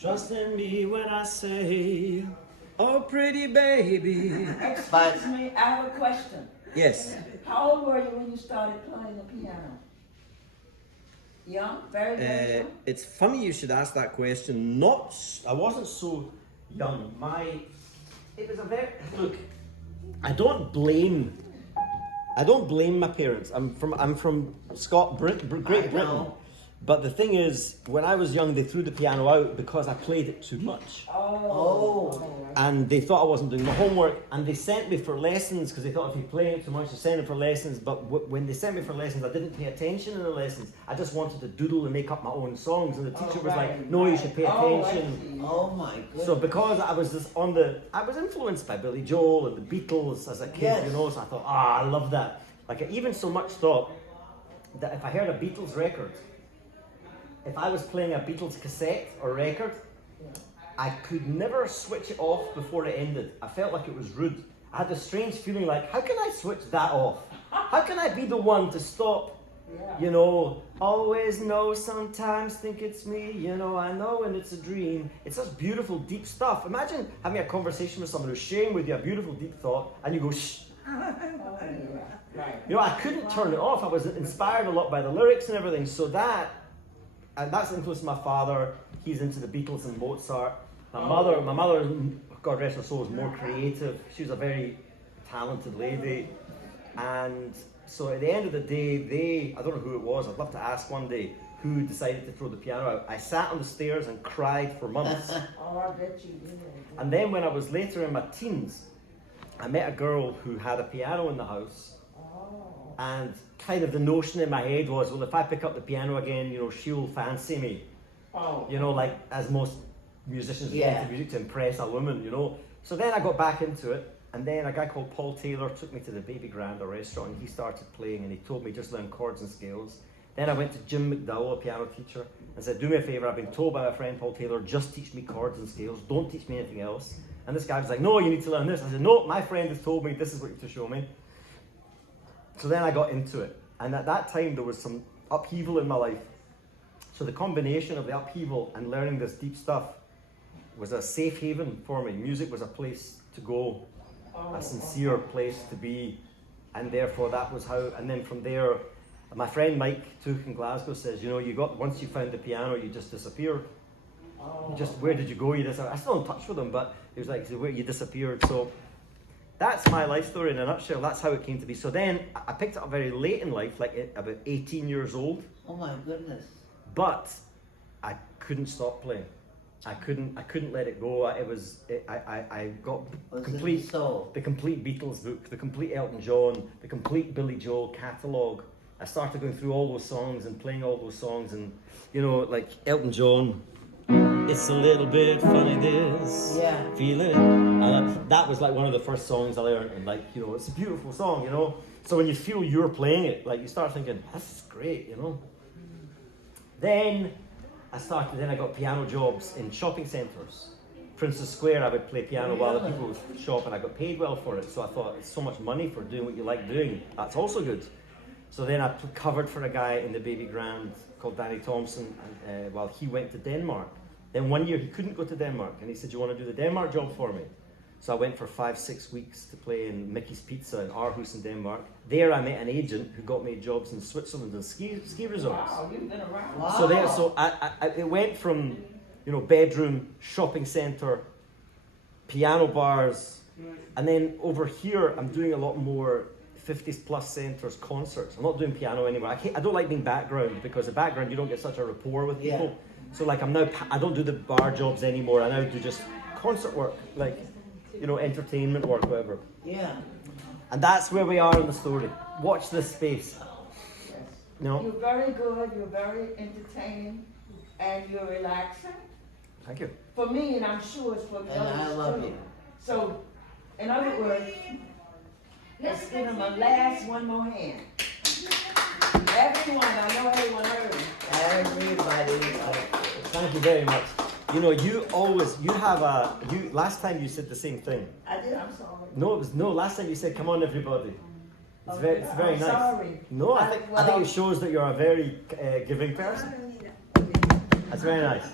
Trust in me when I say, oh pretty baby. Excuse me, I have a question. Yes. How old were you when you started playing the piano? Young? Very, very young? It's funny you should ask that question. I wasn't so young. It was a very, look, I don't blame my parents. I'm from Great Britain. But the thing is, when I was young, they threw the piano out because I played it too much. And they thought I wasn't doing my homework, and they sent me for lessons because they thought if you play it too much, you send them for lessons. But when they sent me for lessons, I didn't pay attention in the lessons. I just wanted to doodle and make up my own songs, and the teacher was like, "No, you should pay attention." Oh my goodness. So because I was just I was influenced by Billy Joel and the Beatles as a kid, Yes. you know. So I thought, I love that. Like I even so much thought that if I heard a Beatles record, if I was playing a Beatles cassette or record, I could never switch it off before it ended. I felt like it was rude. I had this strange feeling like, how can I switch that off? How can I be the one to stop? You know, always know, sometimes think it's me. You know, I know and it's a dream. It's such beautiful, deep stuff. Imagine having a conversation with someone who's sharing with you a beautiful, deep thought, and you go, shh. You know, I couldn't turn it off. I was inspired a lot by the lyrics and everything. So that's influenced my father. He's into the Beatles and Mozart. My mother, God rest her soul, is more creative. She was a very talented lady. And so at the end of the day, I don't know who it was, I'd love to ask one day, who decided to throw the piano out. I sat on the stairs and cried for months. Oh, I bet you did. And then when I was later in my teens, I met a girl who had a piano in the house. And kind of the notion in my head was, well, if I pick up the piano again, you know, she'll fancy me. You know, like as most musicians get into music to impress a woman, you know. So then I got back into it, and then a guy called Paul Taylor took me to the Baby Grand, a restaurant, and he started playing, and he told me just learn chords and scales. Then I went to Jim McDowell, a piano teacher, and said, do me a favour, I've been told by my friend Paul Taylor, just teach me chords and scales, don't teach me anything else. And this guy was like, no, you need to learn this. I said, no, my friend has told me this is what you have to show me. So then I got into it, and at that time there was some upheaval in my life. So the combination of the upheaval and learning this deep stuff was a safe haven for me. Music was a place to go, a sincere place to be, and therefore that was how. And then from there, my friend Mike Took in Glasgow says, you know, once you found the piano, you just disappeared. Where did you go? I'm still in touch with him, but he was like, where you disappeared. So that's my life story in a nutshell. That's how it came to be. So then I picked it up very late in life, like about 18 years old. Oh my goodness. But I couldn't stop playing. I couldn't let it go. I got the complete Beatles book, the complete Elton John, the complete Billy Joel catalogue. I started going through all those songs and playing all those songs, and you know, like Elton John. It's a little bit funny this, feeling it. And that was like one of the first songs I learned, and like, you know, it's a beautiful song, you know. So when you feel you're playing it, like you start thinking, this is great, you know. Then I got piano jobs in shopping centres. Princess Square, I would play piano while the people would shop, and I got paid well for it. So I thought, it's so much money for doing what you like doing. That's also good. So then I covered for a guy in the Baby Grand called Danny Thompson while he went to Denmark. Then one year he couldn't go to Denmark, and he said, you want to do the Denmark job for me? So I went for 5-6 weeks to play in Mickey's Pizza in Aarhus in Denmark. There I met an agent who got me jobs in Switzerland and ski resorts. Wow, you've been around. Wow. So it went from, you know, bedroom, shopping centre, piano bars, and then over here I'm doing a lot more 50s plus centres, concerts. I'm not doing piano anymore. I don't like being background, because the background you don't get such a rapport with people. So like I don't do the bar jobs anymore. I now do just concert work, like, you know, entertainment work, whatever. Yeah. And that's where we are in the story. Watch this space. Yes. No. You're very good, you're very entertaining, and you're relaxing. Thank you. For me, and I'm sure it's for the And others I love too. you. So, in other words, let's give him a last one more hand. Everyone, I know everyone heard him. Everybody. Thank you very much. You know, last time you said the same thing. I did, I'm sorry. No, last time you said, come on everybody. It's very I'm nice. sorry. No, I think it shows that you're a very giving person. That's very nice.